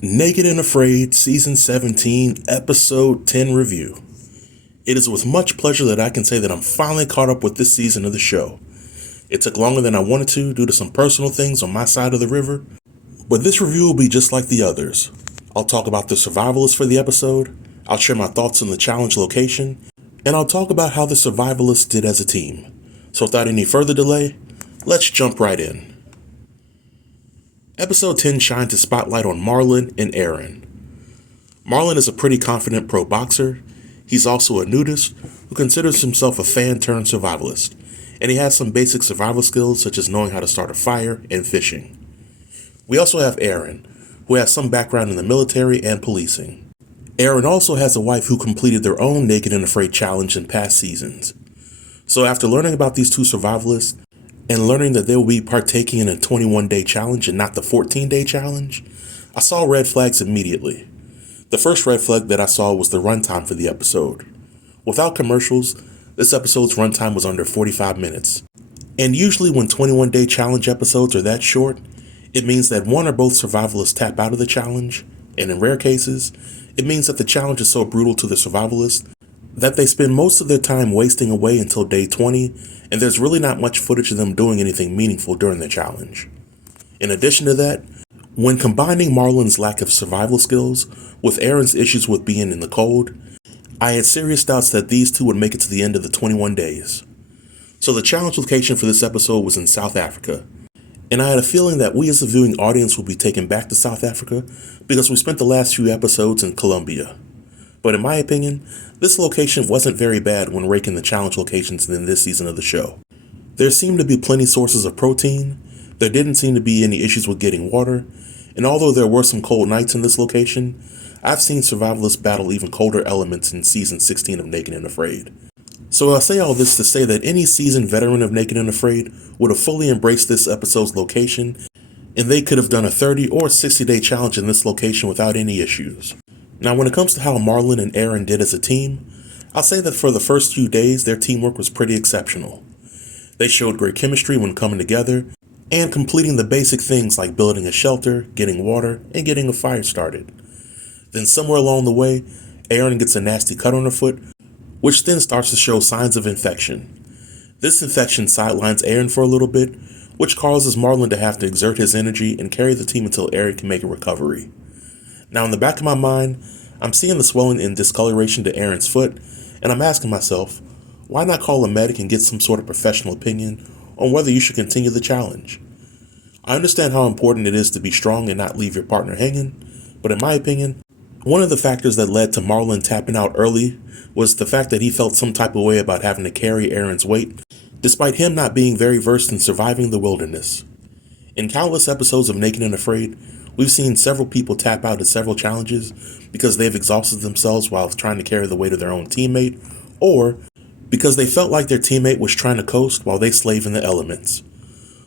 Naked and Afraid, Season 17, Episode 10 review. It is with much pleasure that I can say that I'm finally caught up with this season of the show. It took longer than I wanted to due to some personal things on my side of the river, but this review will be just like the others. I'll talk about the survivalists for the episode, I'll share my thoughts on the challenge location, and I'll talk about how the survivalists did as a team. So without any further delay, let's jump right in. Episode 10 shines a spotlight on Marlon and Aaron. Marlon is a pretty confident pro boxer. He's also a nudist who considers himself a fan-turned-survivalist, and he has some basic survival skills such as knowing how to start a fire and fishing. We also have Aaron, who has some background in the military and policing. Aaron also has a wife who completed their own Naked and Afraid challenge in past seasons. So after learning about these two survivalists, and learning that they will be partaking in a 21-day challenge and not the 14-day challenge, I saw red flags immediately. The first red flag that I saw was the runtime for the episode. Without commercials, this episode's runtime was under 45 minutes. And usually when 21-day challenge episodes are that short, it means that one or both survivalists tap out of the challenge, and in rare cases, it means that the challenge is so brutal to the survivalists that they spend most of their time wasting away until day 20, and there's really not much footage of them doing anything meaningful during the challenge. In addition to that, when combining Marlon's lack of survival skills with Aaron's issues with being in the cold, I had serious doubts that these two would make it to the end of the 21 days. So the challenge location for this episode was in South Africa, and I had a feeling that we as the viewing audience would be taken back to South Africa because we spent the last few episodes in Colombia. But in my opinion, this location wasn't very bad when ranking the challenge locations in this season of the show. There seemed to be plenty sources of protein, there didn't seem to be any issues with getting water, and although there were some cold nights in this location, I've seen survivalists battle even colder elements in Season 16 of Naked and Afraid. So I say all this to say that any seasoned veteran of Naked and Afraid would have fully embraced this episode's location, and they could have done a 30 or 60-day challenge in this location without any issues. Now, when it comes to how Marlon and Aaron did as a team, I'll say that for the first few days, their teamwork was pretty exceptional. They showed great chemistry when coming together and completing the basic things like building a shelter, getting water, and getting a fire started. Then somewhere along the way, Aaron gets a nasty cut on her foot, which then starts to show signs of infection. This infection sidelines Aaron for a little bit, which causes Marlon to have to exert his energy and carry the team until Aaron can make a recovery. Now, in the back of my mind, I'm seeing the swelling and discoloration to Aaron's foot, and I'm asking myself, why not call a medic and get some sort of professional opinion on whether you should continue the challenge? I understand how important it is to be strong and not leave your partner hanging, but in my opinion, one of the factors that led to Marlon tapping out early was the fact that he felt some type of way about having to carry Aaron's weight, despite him not being very versed in surviving the wilderness. In countless episodes of Naked and Afraid, we've seen several people tap out at several challenges because they've exhausted themselves while trying to carry the weight of their own teammate, or because they felt like their teammate was trying to coast while they slave in the elements.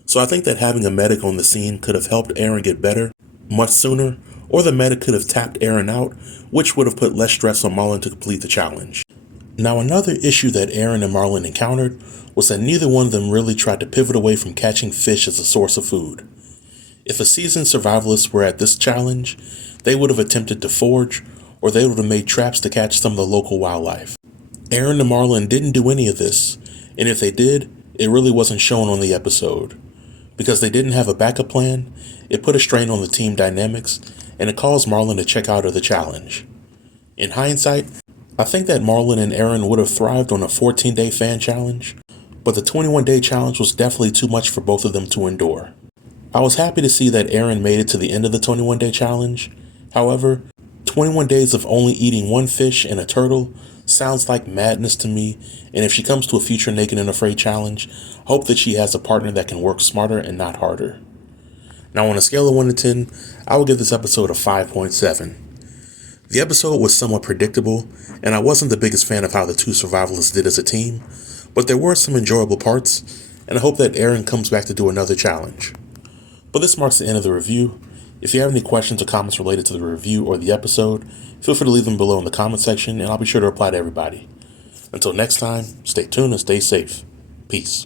So I think that having a medic on the scene could have helped Aaron get better much sooner, or the medic could have tapped Aaron out, which would have put less stress on Marlon to complete the challenge. Now, another issue that Aaron and Marlon encountered was that neither one of them really tried to pivot away from catching fish as a source of food. If a seasoned survivalist were at this challenge, they would have attempted to forage, or they would have made traps to catch some of the local wildlife. Aaron and Marlon didn't do any of this, and if they did, it really wasn't shown on the episode. Because they didn't have a backup plan, it put a strain on the team dynamics, and it caused Marlon to check out of the challenge. In hindsight, I think that Marlon and Aaron would have thrived on a 14-day fan challenge, but the 21-day challenge was definitely too much for both of them to endure. I was happy to see that Aaron made it to the end of the 21-day challenge. However, 21 days of only eating one fish and a turtle sounds like madness to me, and if she comes to a future Naked and Afraid challenge, I hope that she has a partner that can work smarter and not harder. Now, on a scale of 1 to 10, I will give this episode a 5.7. The episode was somewhat predictable, and I wasn't the biggest fan of how the two survivalists did as a team, but there were some enjoyable parts, and I hope that Aaron comes back to do another challenge. But this marks the end of the review. If you have any questions or comments related to the review or the episode, feel free to leave them below in the comment section, and I'll be sure to reply to everybody. Until next time, stay tuned and stay safe. Peace.